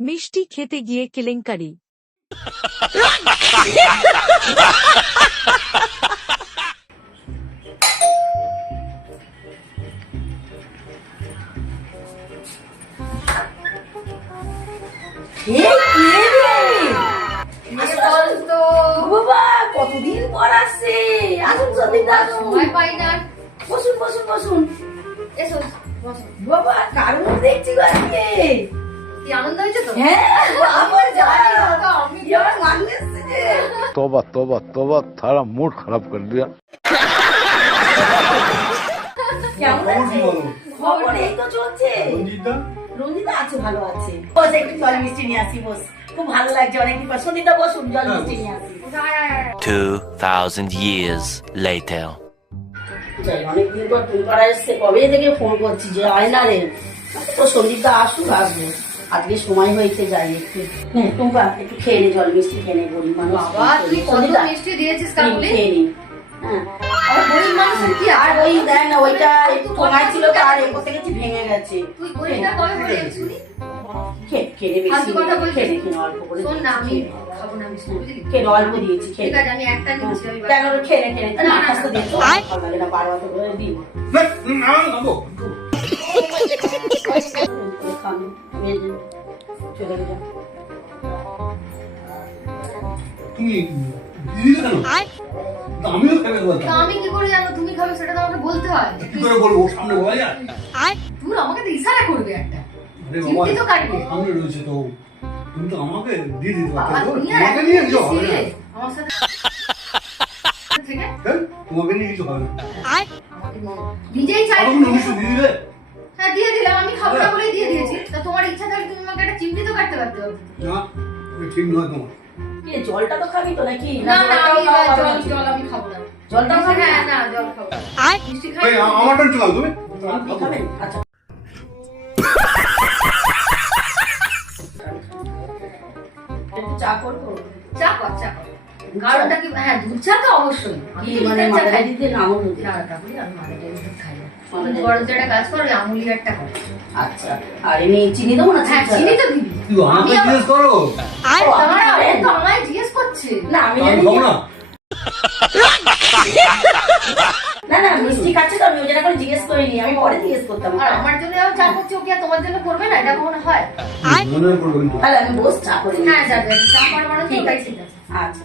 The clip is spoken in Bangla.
মিষ্টি খেতে গিয়ে কেলেঙ্কারি। কতদিন পর আসছে। আসুন সন্দীপ দা, সময় পাই না। বসুন বসুন বসুন। এসো বাবা কারণ দেখছি গো আজকে। কি আনন্দ হয়েছে তো? হ্যাঁ আমার জানি না, আমি আমার মানুষ এসেছে যে। तौबा तौबा तौबा थारा मूड खराब कर दिया। কেমন আছে? খবর এই তো চলছে। রঞ্জিতা আছে, ভালো আছে। বস একটু জল মিষ্টি নিয়ে আসি, বস। খুব ভালো লাগছে অনেকদিন পর। সন্দীপদা বসুন, জল মিষ্টি নিয়ে আসি। 2,000 years later. যাই, অনেকদিন পর তুমি পাড়া এসছে, কবে থেকে ফোন করছি যে আয় না রে। তো সন্দীপদা আসুক, আসবো। আজকে সময় হয়েছে, যাই একটু। হ্যাঁ টুম্পা একটু খেয়ে নে, জল মিষ্টি খেয়ে নে, গরিব মানুষ। বাবা তুই কত সন্দীপদা, মিষ্টি দিয়েছিস তুই কাকুলি? খেয়ে নি। হ্যাঁ আর গরিব মানুষের কি আর ওই দেখ না, ওইটা একটু ঠোঙায় ছিল, আর এরপর থেকে কিছু ভেঙে গেছে। তুই গরিবটা কবে বলে শুনি? খেয়ে বেশি ফালতু কথা বলছিস? খেয়ে খেয়ে অল্প করে শোন না, আমি খেয়ে নে। খাবো না মিষ্টি, বুঝলি? খেয়ে অল্প দিয়েছি, খেয়ে ঠিক আছে, আমি একটা নিচ্ছি। আমি কেন খেয়ে নে, খেয়ে নে। না আকাশ তো দেখো ভালো লাগে না, বারবার তো করে দিই। চলে গেলাম। আমিও খাবে তা আমি কি করে জানো তুমি খাবে? সেটা তো আমাকে বলতে হয়। কি করে বলবো? সামনে বলা যায়? তুই আমাকে তো ইশারা করবে একটা। আরে বাবা, চিমটি তো কাটবে। সামনে রয়েছে তো। তুমি তো আমাকে দিয়ে দিতে বাবা পারতে। তুমি আর তোমাকে নিয়ে কিছু হবে না। সিরিয়াস আমার সাথে থেকে হ্যাঁ? তোমাকে নিয়ে কিছু হবে না। আমাকে নিজেই চাই। আর তুমি নিশ্চয় দিয়ে দিলে? হ্যাঁ দিয়ে দিলাম, আমি খাবো না বলেই দিয়ে দিয়েছি। তা তোমার ইচ্ছা থাকলে তুমি আমাকে একটা চিমটি তো কাটতে পারতে। না, এটা ঠিক নয় তোমার। এ, জলটা তো খাবি তো নাকি? না না, জলটাও আমি খাওয়া ভালো জল আছে। জল আমি খাবো না। জলটাও খাবি না? হ্যাঁ না, জল খাবো না। মিষ্টি খাই। এই, আমারটা একটু দাও তুমি। আপনি খাবেন? আচ্ছা। একটু চা করবো? চা কর, চা কর। কারণটা কি? হ্যাঁ দুধ চা তো অবশ্যই। কি আমি মানে দুধের চা মাথা খাই। দিতে না আমল দিতে? না কাকুলি, আমি মালাইটা দুধ খাই না। তুমি বরঞ্চ একটা কাজ করো, আমুলি একটা করো। আচ্ছা, আর এমনি চিনি দেবো না? হ্যাঁ চিনি তো দিবি। তুই আমাকে জিজ্ঞেস করো। ও, আপনি দাঁড়া, ও খাবেন? তো আমায় জিজ্ঞেস করছে। না আমি আমি জানি খাবো না। না না, মিষ্টি খাচ্ছে তো, আমি ওই জন্য করে জিজ্ঞেস করিনি, আমি পরে জিজ্ঞেস করতাম। আর আমার জন্য যাও চা করছে, ও কি আর তোমার জন্য করবে না? এটা কখনো হয়? মনে করবো কিন্তু। তাহলে আমি বস চা করে নিই। হ্যাঁ যাবে, চা করা মানে তো ওটাই ঠিক আছে। আচ্ছা।